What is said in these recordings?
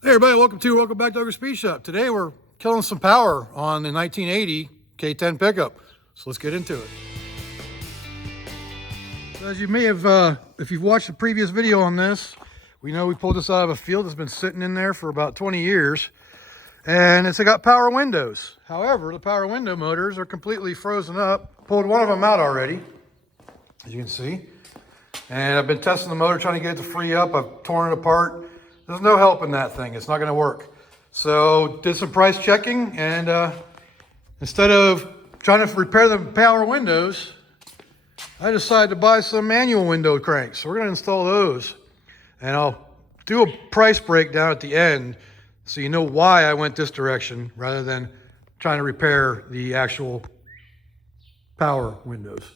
Hey everybody, welcome back to Ogre Speed Shop. Today we're killing some power on the 1980 K10 pickup. So let's get into it. So as you may have, if you've watched the previous video on this, we know we pulled this out of a field that's been sitting in there for about 20 years. And it's got power windows. However, the power window motors are completely frozen up. Pulled one of them out already, as you can see. And I've been testing the motor, trying to get it to free up. I've torn it apart. There's no help in that thing. It's not going to work. So did some price checking, and instead of trying to repair the power windows, I decided to buy some manual window cranks. So we're going to install those, and I'll do a price breakdown at the end so you know why I went this direction rather than trying to repair the actual power windows.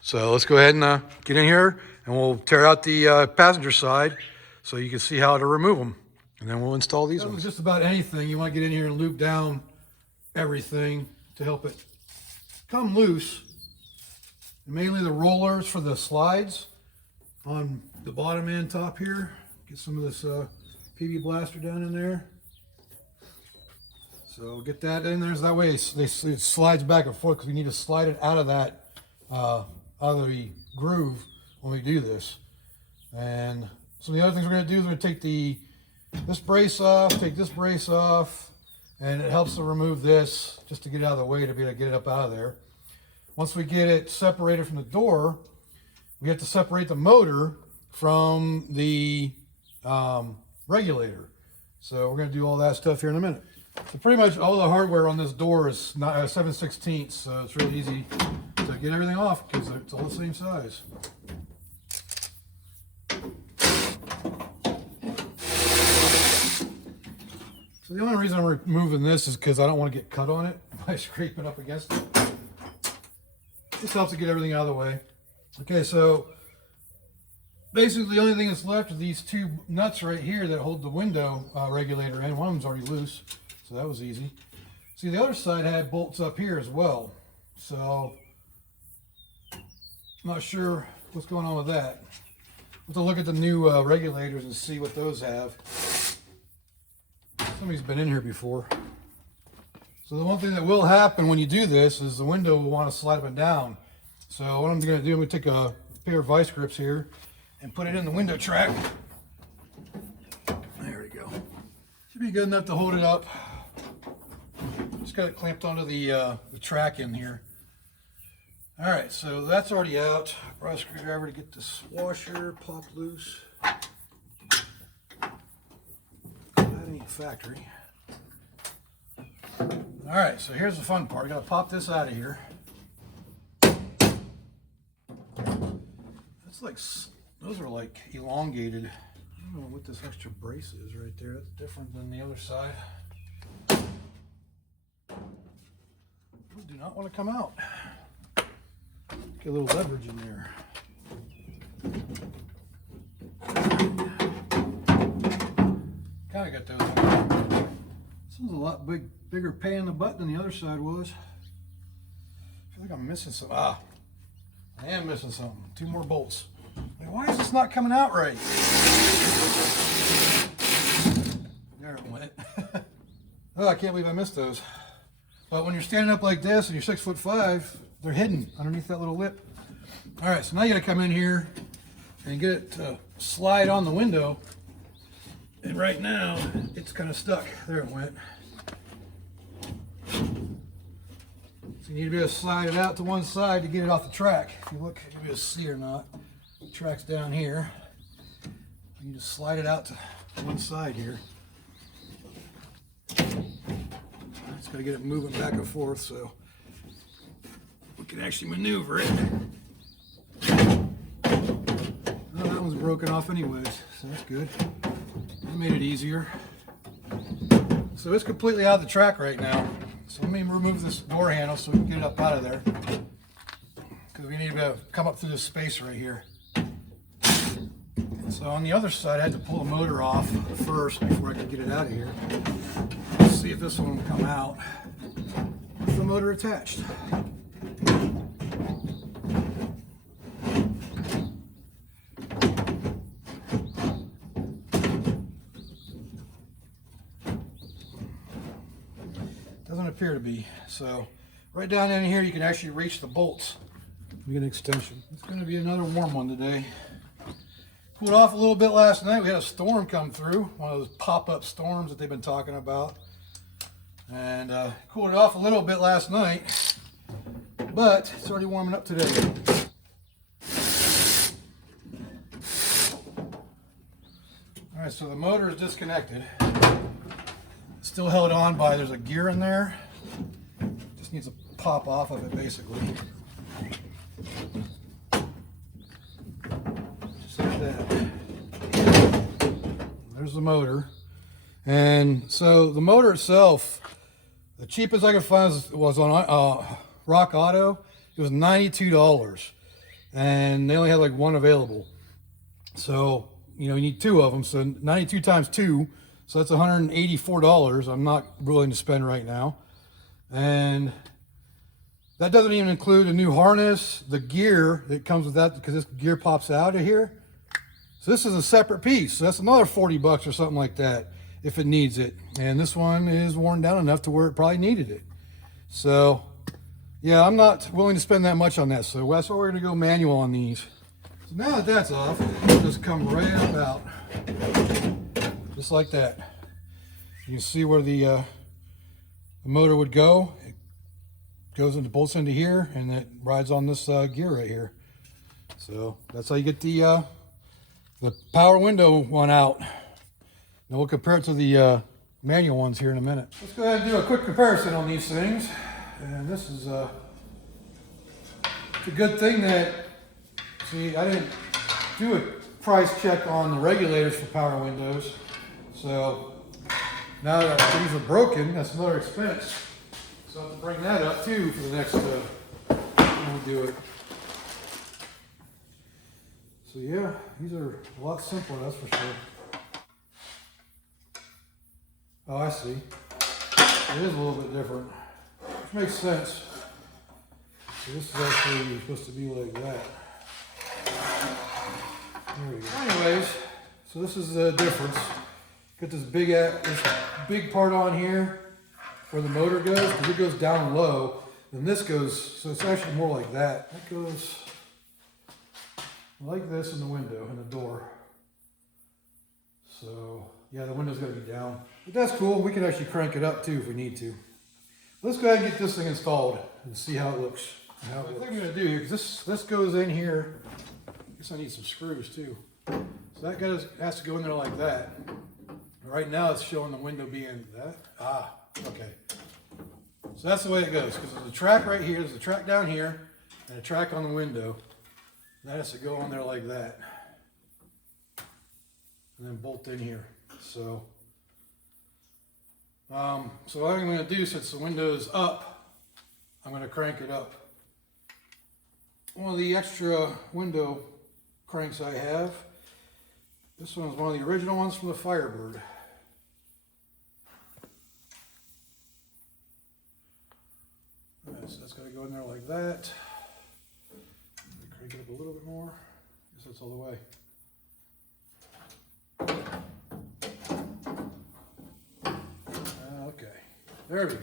So let's go ahead and get in here, and we'll tear out the passenger side so you can see how to remove them. And then we'll install these ones. Just about anything, you want to get in here and loop down everything to help it come loose. And mainly the rollers for the slides on the bottom and top here. Get some of this PV blaster down in there. So get that in there, so that way it slides back and forth, because we need to slide it out of that, out of the groove when we do this. And so the other things we're going to do is we're going to take this brace off, take this brace off, and it helps to remove this just to get it out of the way, to be able to get it up out of there. Once we get it separated from the door, we have to separate the motor from the regulator. So we're going to do all that stuff here in a minute. So pretty much all the hardware on this door is 7/16, so it's really easy to get everything off because it's all the same size. So the only reason I'm removing this is because I don't want to get cut on it by scraping up against it. This helps to get everything out of the way. Okay, so basically the only thing that's left are these two nuts right here that hold the window regulator in. One of them's already loose, so that was easy. See, the other side had bolts up here as well, so I'm not sure what's going on with that. We'll have to look at the new regulators and see what those have. Somebody's been in here before. So the one thing that will happen when you do this is the window will want to slide up and down. So what I'm going to do, I'm going to take a pair of vice grips here and put it in the window track. There we go. Should be good enough to hold it up. Just got it clamped onto the track in here. All right, so that's already out. I brought a screwdriver to get this washer popped loose. Factory. All right, so here's the fun part. I gotta pop this out of here. That's like, those are like elongated. I don't know what this extra brace is right there. That's different than the other side. Those do not want to come out. Get a little leverage in there. Kind of got those. This one's a lot bigger pain in the butt than the other side was. I feel like I'm missing something. I am missing something. Two more bolts. Like, why is this not coming out right? There it went. Oh, I can't believe I missed those. But when you're standing up like this and you're 6'5", they're hidden underneath that little lip. All right, so now you got to come in here and get it to slide on the window. And right now, it's kind of stuck. There it went. So you need to be able to slide it out to one side to get it off the track. If you look, you'll be able to see or not. The track's down here. You just slide it out to one side here. Just got to get it moving back and forth so we can actually maneuver it. Oh, that one's broken off anyways, so that's good. That made it easier. So it's completely out of the track right now. So let me remove this door handle so we can get it up out of there. Because we need to come up through this space right here. So on the other side, I had to pull the motor off first before I could get it out of here. Let's see if this one will come out with the motor attached. doesn't appear to be. So right down in here, you can actually reach the bolts. You get an extension. It's going to be another warm one today. Cooled off a little bit last night. We had a storm come through, one of those pop-up storms that they've been talking about. And cooled it off a little bit last night, but it's already warming up today. All right, so the motor is disconnected. It's still held on by, there's a gear in there. Just needs to pop off of it basically. Just like that. There's the motor. And so the motor itself, the cheapest I could find was on Rock Auto. It was $92. And they only had like one available. So, you know, you need two of them. So 92 times 2, so that's $184. I'm not willing to spend right now. And that doesn't even include a new harness, the gear that comes with that, because this gear pops out of here. So this is a separate piece. So that's another 40 bucks or something like that if it needs it. And this one is worn down enough to where it probably needed it. So yeah, I'm not willing to spend that much on that. So that's why we're gonna go manual on these. So now that that's off, it'll just come right up out. Just like that. You can see where the motor would go. It goes into, bolts into here, and it rides on this gear right here. So that's how you get the power window one out. Now we'll compare it to the manual ones here in a minute. Let's go ahead and do a quick comparison on these things. And this is it's a good thing that, see, I didn't do a price check on the regulators for power windows. So now that these are broken, that's another expense. So I have to bring that up too for the next when we do it. So yeah, these are a lot simpler, that's for sure. Oh, I see. It is a little bit different, which makes sense. So this is actually supposed to be like that. There we go. Anyways, so this is the difference. Got this big part on here where the motor goes, because it goes down low. Then this goes, so it's actually more like that. It goes like this in the window, in the door. So yeah, the window's gotta be down. But that's cool, we can actually crank it up too if we need to. Let's go ahead and get this thing installed and see how it looks. What I think I'm gonna do here, because this goes in here. I guess I need some screws too. So that has to go in there like that. Right now it's showing the window being that. Ah, okay. So that's the way it goes, because there's a track right here, there's a track down here, and a track on the window. That has to go on there like that. And then bolt in here. So what I'm going to do, since the window is up, I'm going to crank it up. One of the extra window cranks I have, this one is one of the original ones from the Firebird. Right, so that's got to go in there like that. Crank it up a little bit more. I guess that's all the way. Okay, there we go.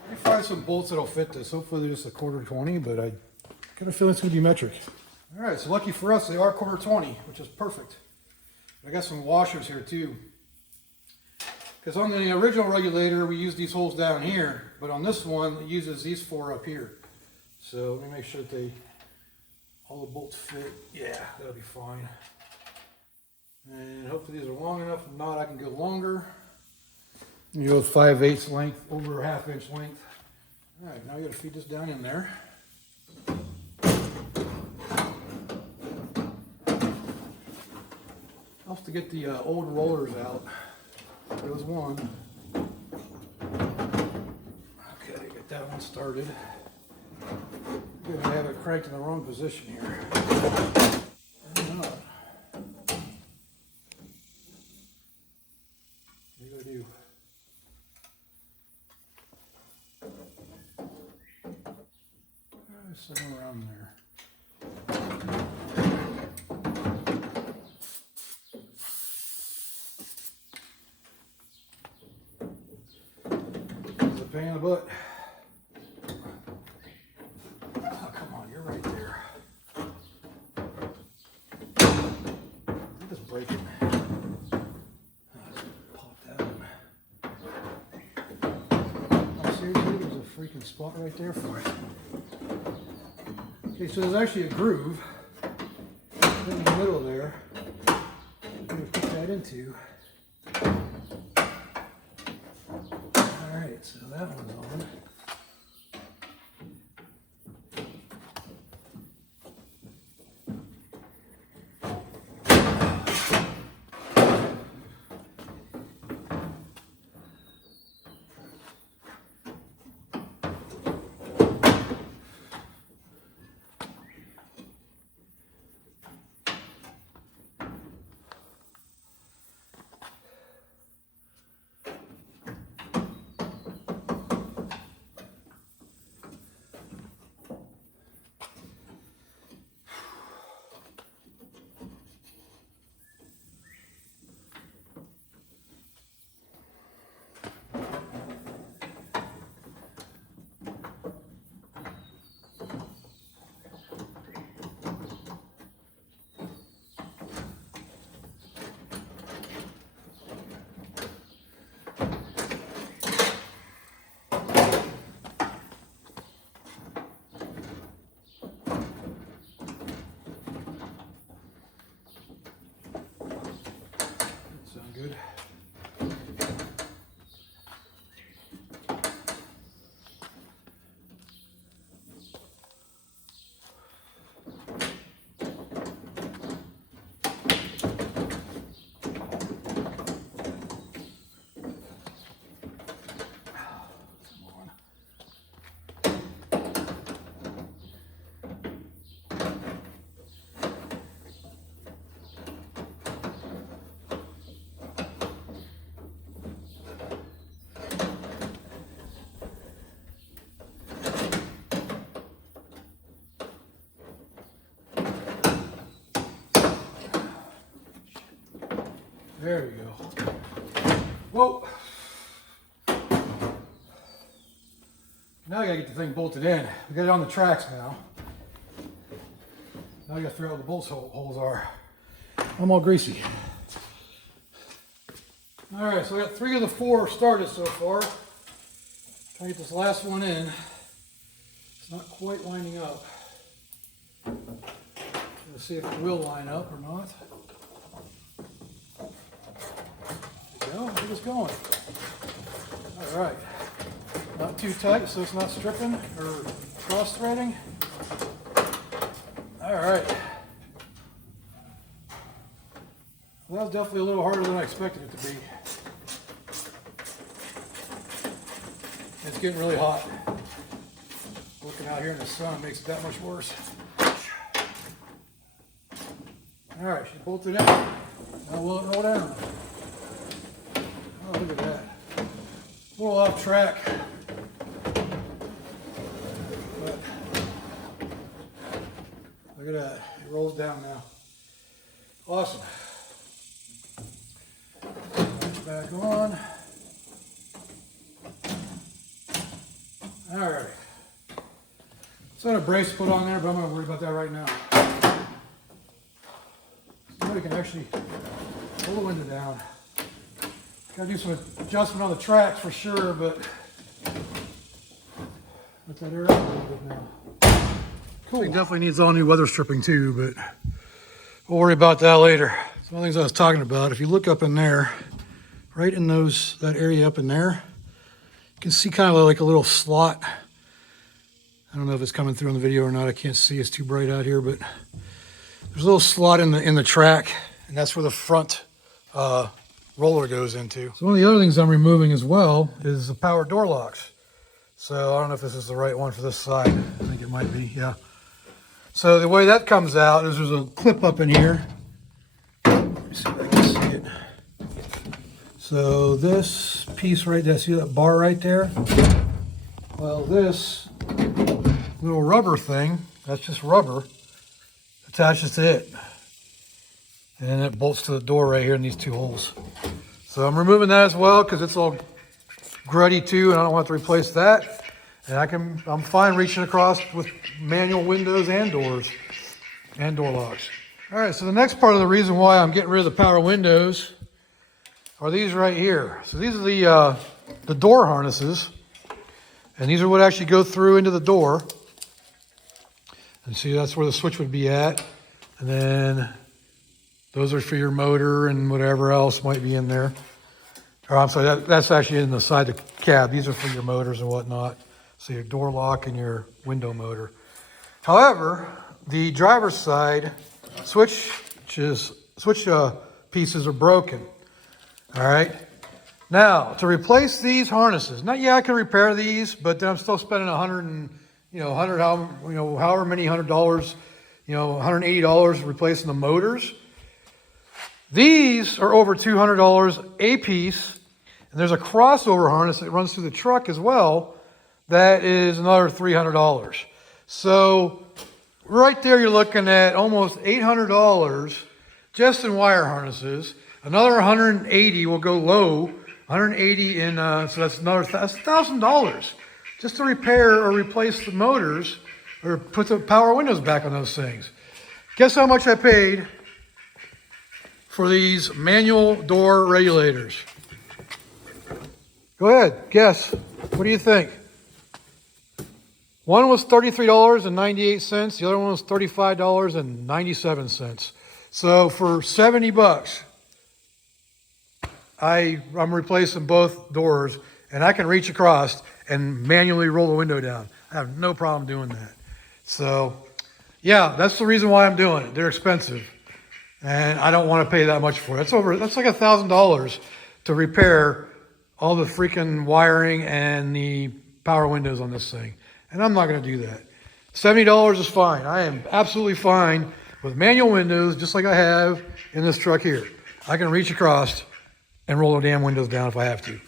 Let me find some bolts that'll fit this. Hopefully they're just a 1/4 20, but I got a feeling it's going to be metric. All right, so lucky for us, they are 1/4 20, which is perfect. I got some washers here too. Because on the original regulator, we use these holes down here, but on this one, it uses these 4 up here. So let me make sure that all the bolts fit. Yeah, that'll be fine. And hopefully these are long enough. If not, I can go longer. You go with 5/8 length, over a 1/2 inch length. All right, now we got to feed this down in there. Helps to get the old rollers out. There was one. Okay, get that one started. Good, I have it cranked in the wrong position here. What do I do? Somewhere around there. pain in the butt. Oh, come on, you're right there. Just break it. Pop that one. Oh, seriously, there's a freaking spot right there for it. Okay, so there's actually a groove in the middle there. I'm going to put that into. Alright, so that one's on. Good. There we go. Whoa. Now I gotta get the thing bolted in. We got it on the tracks now. Now I gotta figure out where the bolt holes are. I'm all greasy. All right, so I got 3 of the 4 started so far. Trying to get this last one in. It's not quite lining up. Let's see if it will line up or not. There we go, I think it's going. All right. Not too tight so it's not stripping or cross-threading. All right. Well, that was definitely a little harder than I expected it to be. It's getting really hot. Looking out here in the sun makes it that much worse. All right, she bolted in. Now we'll roll down. Oh, look at that. A little off track. But look at that. It rolls down now. Awesome. Back on. All right. So I had a brace put on there, but I'm not worried about that right now. We can actually pull the window down. Gotta do some adjustment on the tracks for sure, but let that air out a little bit now. Cool. It definitely needs all new weather stripping too, but we'll worry about that later. Some of the things I was talking about, if you look up in there, right in that area up in there, you can see kind of like a little slot. I don't know if it's coming through on the video or not. I can't see, it's too bright out here, but there's a little slot in the track, and that's where the front roller goes into. So one of the other things I'm removing as well is the power door locks. So I don't know if this is the right one for this side. I think it might be, yeah. So the way that comes out is there's a clip up in here. Let me see if I can see it. So this piece right there, see that bar right there? Well, this little rubber thing, that's just rubber, attaches to it. And then it bolts to the door right here in these 2 holes. So I'm removing that as well because it's all gruddy too, and I don't want to replace that. And I'm fine reaching across with manual windows and doors and door locks. All right, so the next part of the reason why I'm getting rid of the power windows are these right here. So these are the door harnesses, and these are what actually go through into the door. And see, that's where the switch would be at. And then those are for your motor and whatever else might be in there. Or I'm sorry, that's actually in the side of the cab. These are for your motors and whatnot. So your door lock and your window motor. However, the driver's side switch pieces are broken. All right. Now, to replace these harnesses, I can repair these, but then I'm still spending however many $100, $180 replacing the motors. These are over $200 a piece, and there's a crossover harness that runs through the truck as well. That is another $300. So right there, you're looking at almost $800 just in wire harnesses. Another $180 will go low. 180 in, so that's $1,000 just to repair or replace the motors or put the power windows back on those things. Guess how much I paid for these manual door regulators? Go ahead, guess. What do you think? One was $33.98. The other one was $35.97. So for $70, I'm replacing both doors, and I can reach across and manually roll the window down. I have no problem doing that. So, yeah, that's the reason why I'm doing it. They're expensive, and I don't want to pay that much for it. That's like $1,000 to repair all the freaking wiring and the power windows on this thing, and I'm not going to do that. $70 is fine. I am absolutely fine with manual windows, just like I have in this truck here. I can reach across and roll the damn windows down if I have to.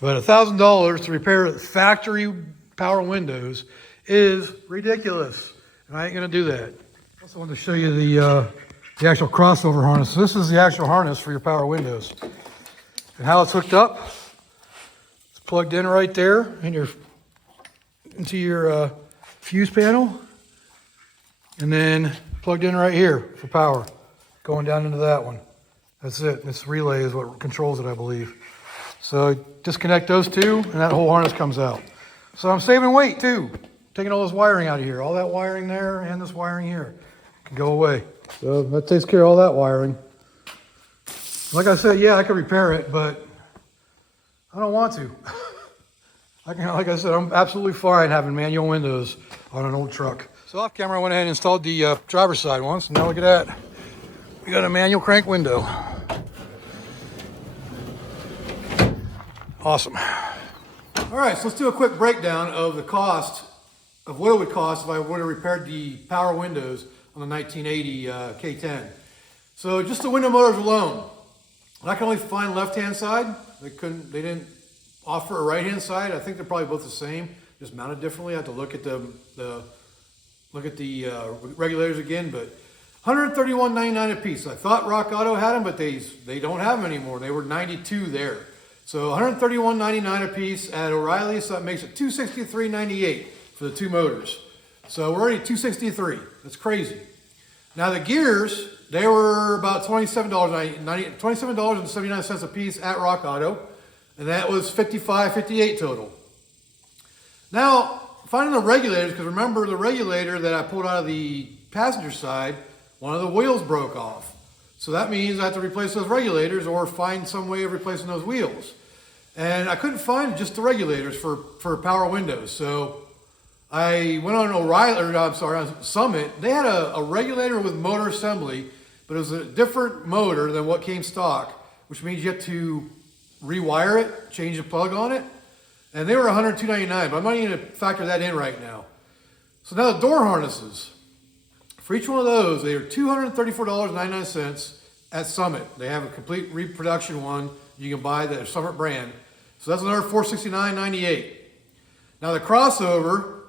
But $1,000 to repair factory power windows is ridiculous, and I ain't gonna do that. I also wanted to show you the actual crossover harness. So this is the actual harness for your power windows, and how it's hooked up. It's plugged in right there into your fuse panel, and then plugged in right here for power, going down into that one. That's it. This relay is what controls it, I believe. So disconnect those two, and that whole harness comes out. So I'm saving weight too. Taking all this wiring out of here. All that wiring there and this wiring here can go away. So that takes care of all that wiring. Like I said, yeah, I could repair it, but I don't want to. Like I said, I'm absolutely fine having manual windows on an old truck. So off camera, I went ahead and installed the driver's side ones. Now look at that. We got a manual crank window. Awesome. All right, so let's do a quick breakdown of the cost of what it would cost if I would have repaired the power windows on the 1980 K10. So just the window motors alone, I can only find left-hand side. They didn't offer a right-hand side. I think they're probably both the same, just mounted differently. I have to look at the regulators again, but $131.99 a piece. I thought Rock Auto had them, but they don't have them anymore. They were $92 there. So $131.99 a piece at O'Reilly, so that makes it $263.98 for the two motors. So we're already at $263. That's crazy. Now the gears, they were about $27.79 a piece at Rock Auto, and that was $55.58 total. Now, finding the regulators, because remember the regulator that I pulled out of the passenger side, one of the wheels broke off. So that means I have to replace those regulators or find some way of replacing those wheels. And I couldn't find just the regulators for power windows. So I went on on Summit. They had a regulator with motor assembly, but it was a different motor than what came stock, which means you have to rewire it, change the plug on it. And they were $102.99, but I'm not even going to factor that in right now. So now the door harnesses. For each one of those, they are $234.99 at Summit. They have a complete reproduction one. You can buy the Summit brand. So that's another $469.98. Now the crossover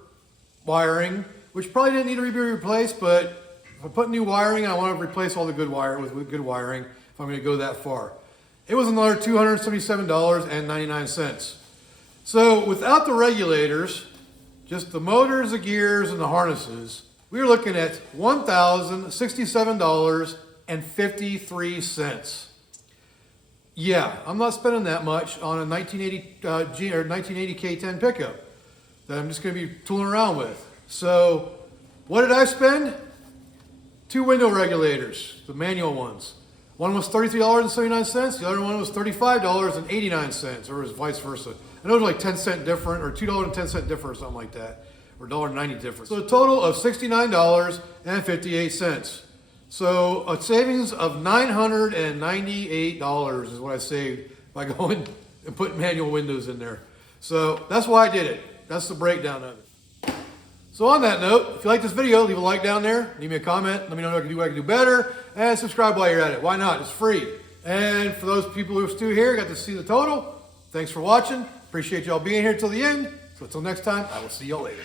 wiring, which probably didn't need to be replaced, but if I put new wiring, I want to replace all the good wiring with good wiring if I'm going to go that far. It was another $277.99. So without the regulators, just the motors, the gears, and the harnesses, we were looking at $1,067.53. Yeah, I'm not spending that much on a 1980 K10 pickup that I'm just going to be tooling around with. So what did I spend? 2 window regulators, the manual ones. One was $33.79, the other one was $35.89, or it was vice versa. I know it was like 10-cent different, or $2.10 different, or something like that, or $1.90 different. So a total of $69.58. So a savings of $998 is what I saved by going and putting manual windows in there. So that's why I did it. That's the breakdown of it. So on that note, if you like this video, leave a like down there, leave me a comment, let me know what I can do better, and subscribe while you're at it. Why not? It's free. And for those people who are still here, got to see the total, thanks for watching. Appreciate y'all being here till the end. So until next time, I will see y'all later.